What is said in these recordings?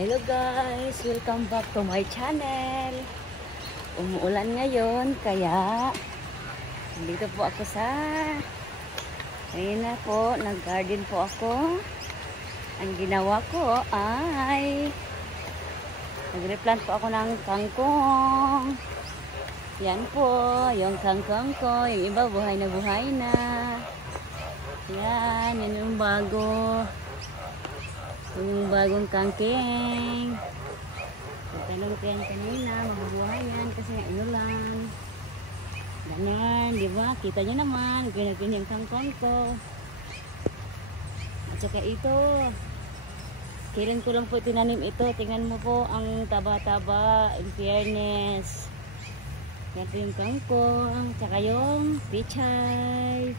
Hello guys! Welcome back to my channel. Umuulan ngayon kaya dito po ako ayun na po, nag-garden po ako. Ang ginawa ko ay nag-replant po ako ng kangkong. Yan po, yung kangkong ko. Yung iba buhay na. Yan yung bago. Yung bagong kangkeng. Tanong ko yan kanina, mabubuhay yan kasi nga inulan. Ganon, di ba? Kita nyo naman, ginakin yung kangkong ko. At saka ito, kailan ko lang po tinanim ito. Tingnan mo po ang taba-taba, in fairness. Yan po yung kangkong, tsaka yung pichay.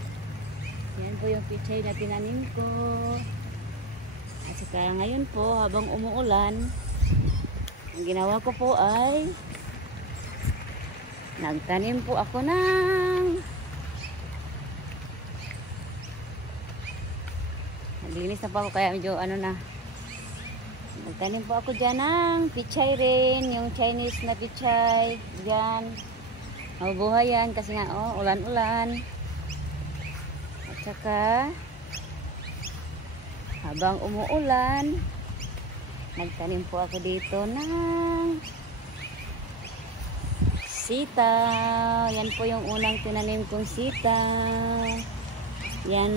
Yan po yung pichay na tinanim ko. At saka ngayon po, habang umuulan, ang ginawa ko po ay nagtanim po ako naglinis na po ako kaya medyo nagtanim po ako dyan ng pichay rin, yung Chinese na pichay dyan. Mabubuhay yan kasi nga ulan-ulan. At saka habang umuulan, nagtanim po ako dito ng sitaw. Yan po yung unang tinanim kong sitaw. Yan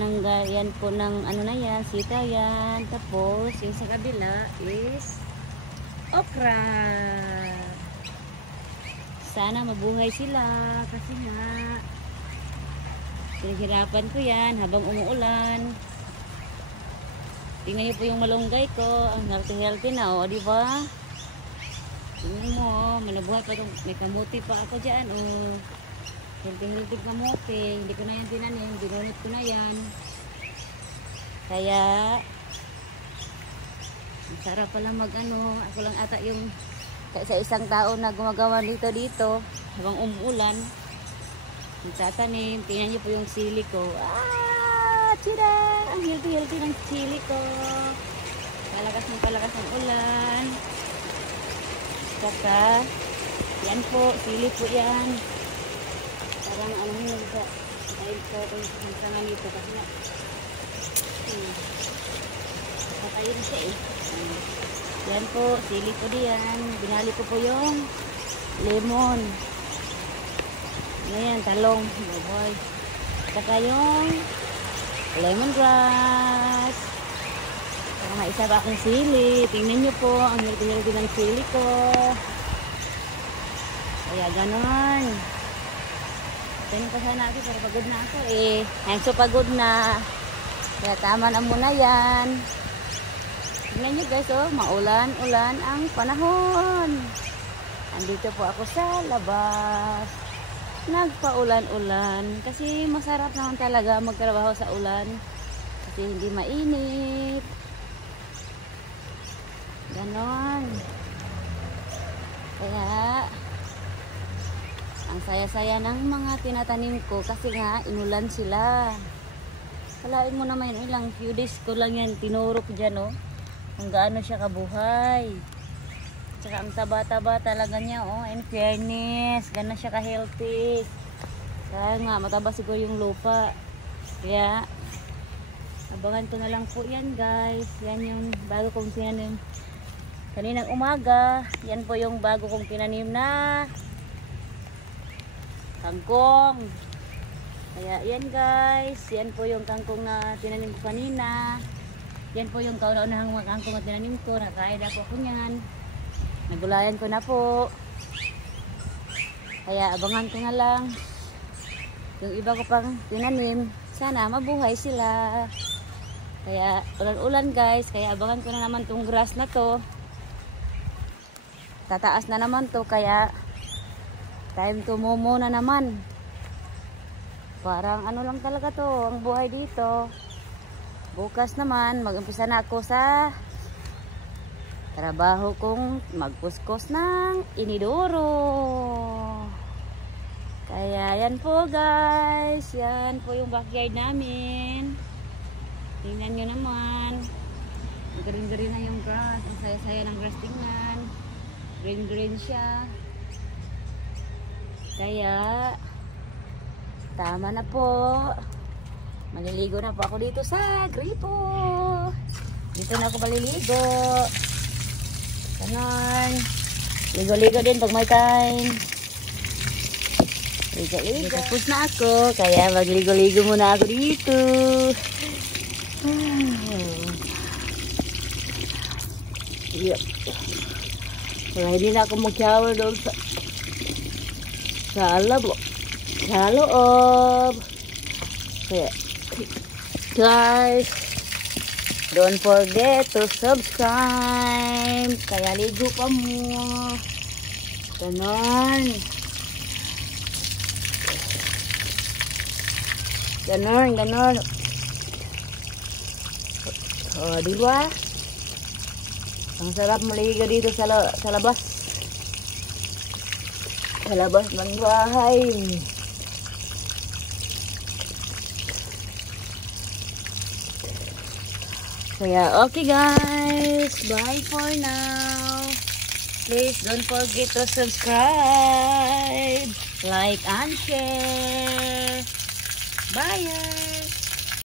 po ng yan, sitaw yan. Tapos, yung sa kabila is okra. Sana mabuhay sila kasi nga pinaghirapan ko yan habang umuulan. Tingnan niyo po yung malunggay ko. Ang healthy na, di ba? Tingnan mo, manabuhay pa itong, may kamuti pa ako dyan, healthy kamuti. Hindi ko na yan tinanim, binunot ko na yan. Kaya, ang sarap pala ako lang ata yung, sa isang tao na gumagawa dito, habang umuulan, nagtatanim. Tingnan niyo po yung sili ko. Tira! Ang healthy ng chili ko. Palakas ng ulan. Saka, yan po, sili po yan. Parang nyo sa dahil po kung saan nito kasi na. Kakain siya Yan po, sili po diyan. Binali ko po yung lemon. Ayan, talong. Boy. Saka yung lemongrass. Saka nga isa pa akong sili. Tingnan nyo po, ang healthy ng sili ko. Kaya ganon. Tingnan pa sana ako, pero pagod na ako I'm so pagod na. Kaya tama na muna yan. Tingnan nyo guys, maulan-ulan ang panahon. Andito po ako sa labas. Nagpaulan-ulan kasi masarap naman talaga magtrabaho sa ulan kasi hindi mainit. Ganon. Kaya ang saya-saya ng mga tinatanim ko kasi nga inulan sila. Kalain mo naman ilang few days ko lang yan tinurok dyan kung gaano siya kabuhay. Tsaka ang taba-taba talaga niya, in fairness, gano'n siya ka-healthy. Kaya nga, mataba siguro yung lupa. Kaya, abangan ko na lang po yan guys. Yan yung bago kong tinanim. Kaninang umaga, yan po yung bago kong tinanim na kangkong. Kaya yan guys, yan po yung kangkong na tinanim ko kanina. Yan po yung kauna-unahang kangkong na tinanim ko. Nakain na po ako niyan. Nagulayan ko na po. Kaya abangan ko na lang. Yung iba ko pang tinanim, sana mabuhay sila. Kaya ulan-ulan guys. Kaya abangan ko na naman tong grass na to. Tataas na naman to. Kaya time to momo na naman. Parang lang talaga to ang buhay dito. Bukas naman mag-umpisa na ako sa trabaho kong magkuskos ng inidoro. Kaya yan po guys. Yan po yung backyard namin. Tingnan nyo naman. Green-green na yung grass. Ang saya-saya ng grass tingnan. Green-green siya. Kaya, tama na po. Maliligo na po ako dito sa gripo. Dito na ako maliligo. Ganon. Ligo-ligo din pag may time. Ligo-ligo. Tapos na ako. Kaya magligo-ligo muna ako dito. Yep. Wala, hindi na ako mag-shower doon sa loob. Sa loob. Kaya, guys, don't forget to subscribe. Kaya ligo pa mo. Ganon. Ganon, ganon. O, diba? Ang sarap maligo dito sa labas. Sa labas ng bahay. Kaya, okay guys. Bye for now. Please don't forget to subscribe, like, and share. Bye.